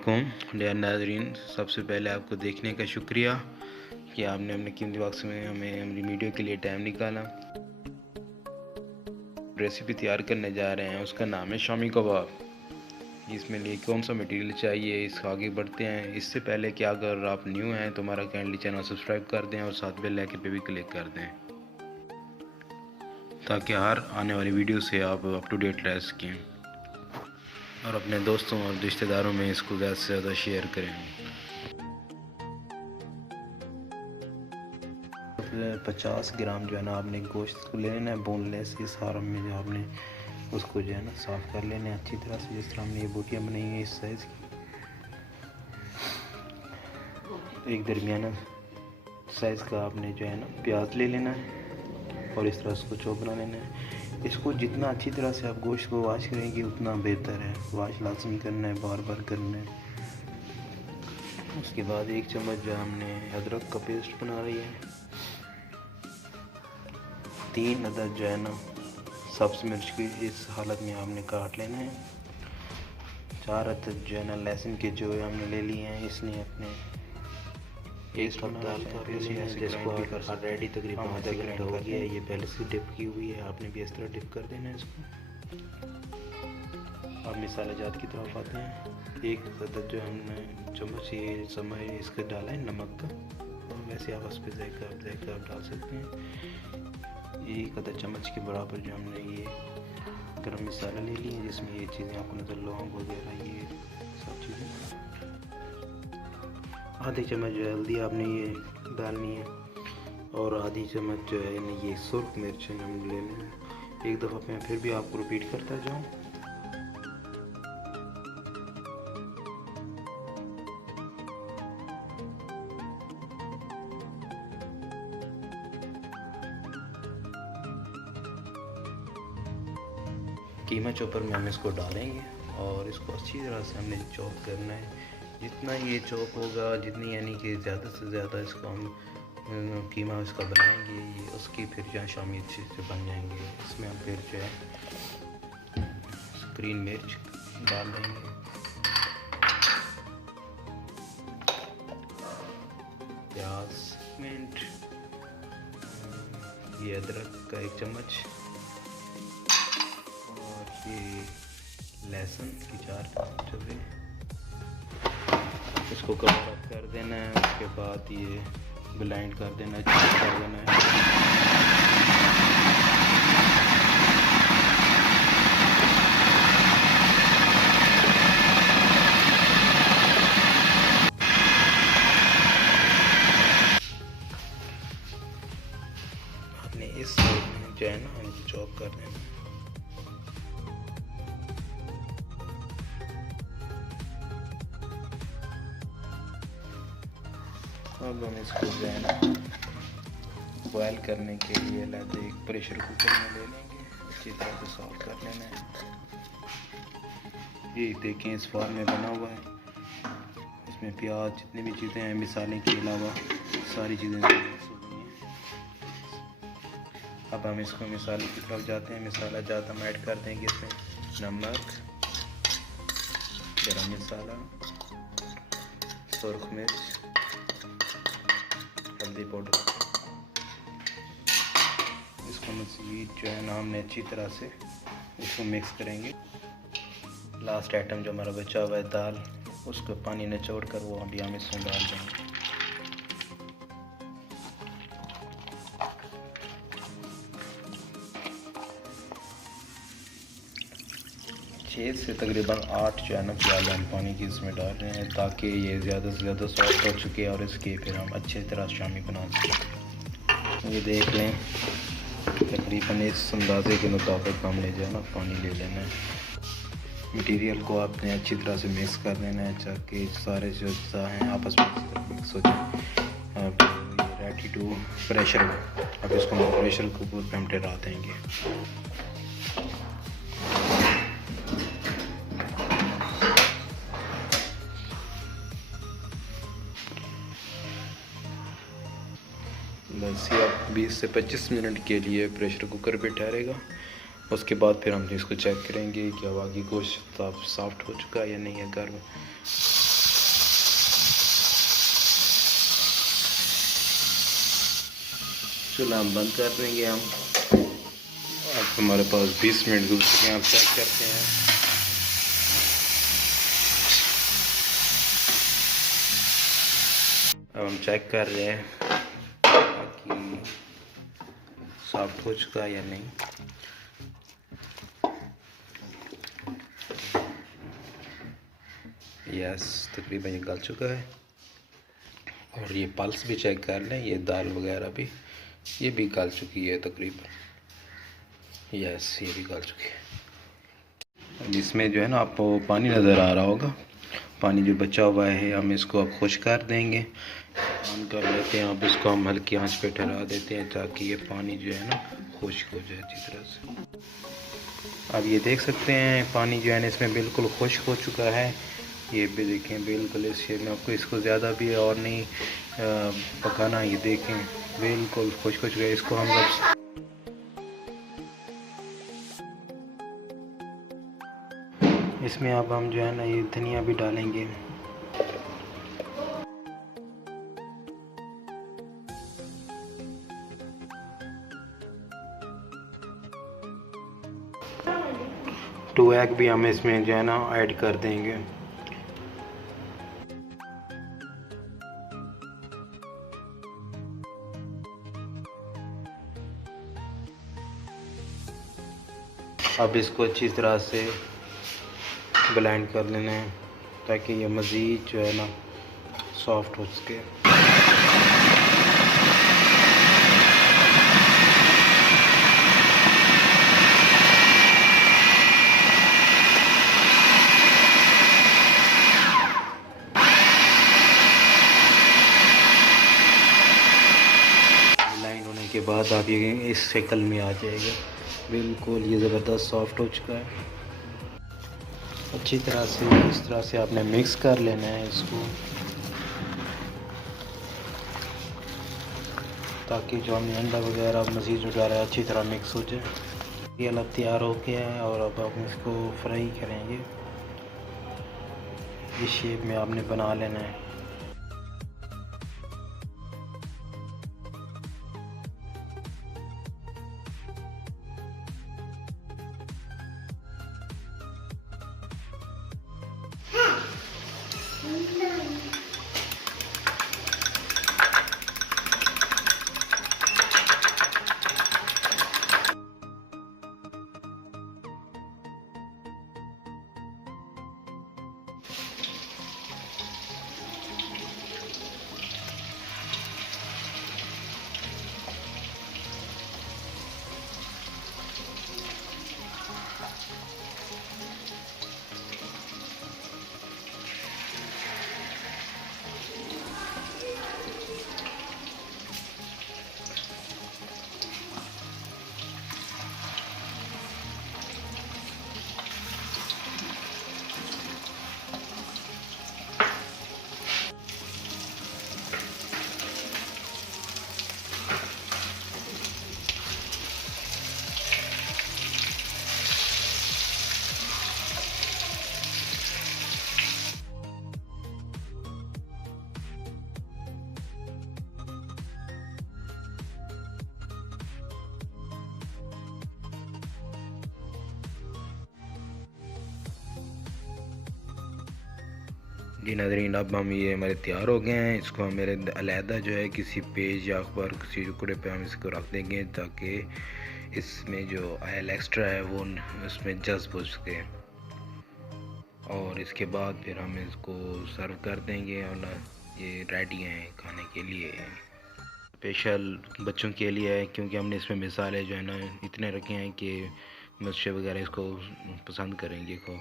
अस्सलामुअलैकुम डियर नाज़रीन। सबसे पहले आपको देखने का शुक्रिया कि आपने अपने कीमती वक्त में हमें हमारी वीडियो के लिए टाइम निकाला। रेसिपी तैयार करने जा रहे हैं, उसका नाम है शामी कबाब। इसमें लिए कौन सा मटेरियल चाहिए, इसको आगे बढ़ते हैं। इससे पहले कि अगर आप न्यू हैं तो हमारा काइंडली चैनल सब्सक्राइब कर दें और साथ बेल आइकन पे भी क्लिक कर दें ताकि हर आने वाली वीडियो से आप अप टू डेट रह सकें और अपने दोस्तों और रिश्तेदारों में इसको ज़्यादा से ज़्यादा शेयर करें। 50 ग्राम जो है ना आपने गोश्त को ले लेना है बोनलेस। इस हारम में जो आपने उसको जो है ना साफ़ कर लेना है अच्छी तरह से, जिस तरह हमने ये बोटियाँ बनाई हैं इस साइज़ की। एक दरमियाना साइज़ का आपने जो है ना प्याज ले लेना है और इस तरह उसको चॉप बना लेना है। इसको जितना अच्छी तरह से आप गोश्त को वॉश करेंगे उतना बेहतर है। वॉश लाजमी करना है, बार बार करना है। उसके बाद 1 चम्मच जो हमने अदरक का पेस्ट बना रही है। 3 अदद जो है ना सब्ज़ मिर्च की इस हालत में आपने काट लेना है। 4 अदद जो है ना लहसुन के जो है हमने ले लिए हैं। इसने अपने एक कप दाल का पेस्ट है जिसको आप रेडी तकरीबन आधा घंटा हो गया है। ये पहले से डिप की हुई है, आपने भी इस तरह डिप कर देना है इसको। अब मिसाला जात की तरफ आते हैं। 1 अदद जो हमने चम्मच ये समय इसका डाला है नमक का, और वैसे आप उस पर जायका डाल सकते हैं। 1 अदद चम्मच के बराबर जो हमने ये गरम मसाला ले लिए, जिसमें ये चीज़ें आपको नज़र लौंग वगैरह ये सब चीज़ें। आधी चम्मच जो है हल्दी आपने ये डालनी है और आधी चम्मच जो है ये सुर्ख मिर्च हम ले लेना है। एक दफ़ा मैं फिर भी आपको रिपीट करता जाऊँ। कीमा चॉपर में हम इसको डालेंगे और इसको अच्छी तरह से हमने चॉप करना है। जितना ये चॉप होगा, जितनी यानी कि ज़्यादा से ज़्यादा इसको हम कीमा इसका बनाएंगे, ये उसकी फिर जो शामी अच्छे से बन जाएंगे। इसमें हम फिर जो है ग्रीन मिर्च डाल देंगे, प्याज मिनट, ये अदरक का 1 चम्मच और ये लहसुन की 4 चुभे। इसको कवर अप कर देना है। उसके बाद ये ब्लेंड कर देना है, चॉप कर देना है। आपने इस साइड में जो है ना हमको चॉप कर देना है। अब हम इसको जो है ना बॉयल करने के लिए अलग एक प्रेशर कुकर में ले लेंगे, अच्छी तरह से सॉल्व कर लेना है। ये देखें इस फॉर्म में बना हुआ है। इसमें प्याज जितनी भी चीज़ें हैं मिसाले के अलावा सारी चीज़ें मिक्स हो गई हैं। अब हम इसको मिसाले की तरफ जाते हैं। मिसाला ज़्यादा हम ऐड कर देंगे इसमें नमक, गरम मसाला, सुर्ख मिर्च, हल्दी पाउडर। इसको मज़ीद जो है ना हमने अच्छी तरह से इसको मिक्स करेंगे। लास्ट आइटम जो हमारा बचा हुआ है दाल, उसको पानी निचोड़ कर वो अभी हम इसमें डाल देंगे। 6 से तकरीबन 8 जो है ना प्याज हम पानी की इसमें डाल रहे हैं ताकि ये ज़्यादा से ज़्यादा सॉफ्ट हो चुके और इसके फिर हम अच्छी तरह शामी बना सकें। ये देख लें तकरीबन इस अंदाजे के मुताबिक हमने जो है ना पानी ले लेना है। मटेरियल को आपने अच्छी तरह से मिक्स कर देना है ताकि सारे जो अज्जा हैं आपस में मिक्स हो जाए। अब ये रेडी टू प्रेशर। अब इसको हम प्रेशर कुकर पे हम डला देंगे। बस ये अब 20 से 25 मिनट के लिए प्रेशर कुकर पे ठहरेगा। उसके बाद फिर हम इसको चेक करेंगे कि अब आगे गोश्त सॉफ्ट हो चुका है या नहीं है गर्म। चूल्हा हम बंद कर देंगे। हम अब हमारे पास 20 मिनट गुजर चुके हैं। आप चेक करते हैं। अब हम चेक कर रहे हैं कि सॉफ्ट हो चुका है या नहीं। यस, तकरीबन ये गल चुका है। और ये पल्स भी चेक कर लें, ये दाल वगैरह भी, ये भी गल चुकी है तकरीबन। यस, ये भी गल चुकी है। अब इसमें जो है ना आपको पानी नज़र आ रहा होगा, पानी जो बचा हुआ है हम इसको अब खुश कर देंगे। ऑन कर लेते हैं। अब इसको हम हल्की आंच पे ठहरा देते हैं ताकि ये पानी जो है ना खुश्क हो जाए अच्छी तरह से। अब ये देख सकते हैं पानी जो है ना इसमें बिल्कुल खुश्क हो चुका है। ये भी देखें बिल्कुल इस शेप में। आपको इसको ज़्यादा भी और नहीं पकाना। ये देखें बिल्कुल खुश्क हो चुका है। इसको हम इसमें अब हम जो है ना ये धनिया भी डालेंगे। टू एग भी हम इसमें जो है ना ऐड कर देंगे। अब इसको अच्छी तरह से ब्लेंड कर लेना है ताकि ये मज़ीद जो है ना सॉफ्ट हो सके। ब्लेंड होने के बाद आप ये इस शक्ल में आ जाएगा। बिल्कुल ये ज़बरदस्त सॉफ्ट हो चुका है। अच्छी तरह से इस तरह से आपने मिक्स कर लेना है इसको ताकि जो हमने अंडा वगैरह मज़ीद जो डाला है अच्छी तरह मिक्स हो जाए। ये अलग तैयार हो गया है और अब हम इसको फ्राई करेंगे। इस शेप में आपने बना लेना है। जी नाज़रीन, अब हम ये हमारे तैयार हो गए हैं। इसको हम मेरे अलहदा जो है किसी पेज या अखबार किसी टुकड़े पे हम इसको रख देंगे ताकि इसमें जो ऑयल एक्स्ट्रा है वो उसमें जज्ब हो सके। और इसके बाद फिर हम इसको सर्व कर देंगे और ये रेडी हैं खाने के लिए। स्पेशल बच्चों के लिए है क्योंकि हमने इसमें मिसाले जो है ना इतने रखे हैं कि बच्चे वगैरह इसको पसंद करेंगे को।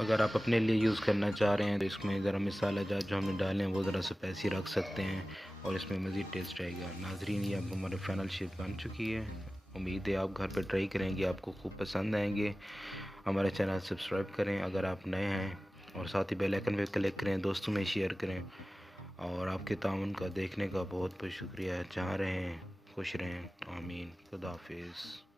अगर आप अपने लिए यूज़ करना चाह रहे हैं तो इसमें ज़रा मिसाला जात जो हमने डाले हैं वो ज़रा स्पाइसी रख सकते हैं और इसमें मज़ीद टेस्ट आएगा। नाज़रीन, ये अब हमारे फाइनल शेप बन चुकी है। उम्मीद है आप घर पर ट्राई करेंगे, आपको खूब पसंद आएंगे। हमारे चैनल सब्सक्राइब करें अगर आप नए हैं और साथ ही बेल आइकन पे क्लिक करें, दोस्तों में शेयर करें। और आपके ताउन का देखने का बहुत बहुत शुक्रिया। जहाँ रहें खुश रहें। आमीन। खुदा हाफिज़।